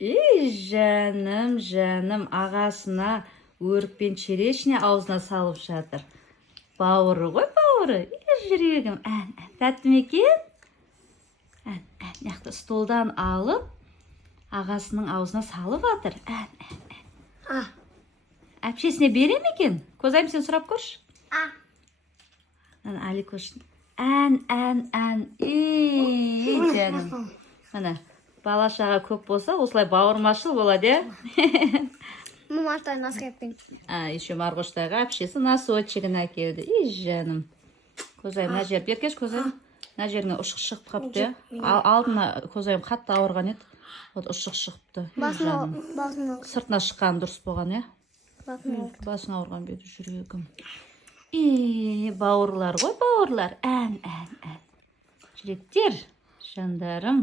Жаным, ағасына өрікпен черешня аузына салып жатыр. Бауыры ғой, бауыры. Жүрегім, тәтті ме екен? Яқты столдан алып, ағасының аузына салып жатыр. Әпшесіне бере ме екен? Козайым, сен сұрап көрші. Аликош, жаным. Мына, бала-шаға көп болса, осылай бауырмашыл болады, Мамаштай нас кеппин. Еще Марғоштайға әпшесі носочегін әкелді. Жаным. Козайым, мына жер беркеш, козайым. Мына жеріңе ұшық шығып қапты. Алдына козайым қатты ауырған еді. Вот ұшық шығыпты. Сыртына шыққан дұрыс болған, басың ауырған беді жүрегім. Бауырлар ғой, бауырлар. Жүректер, жандарым.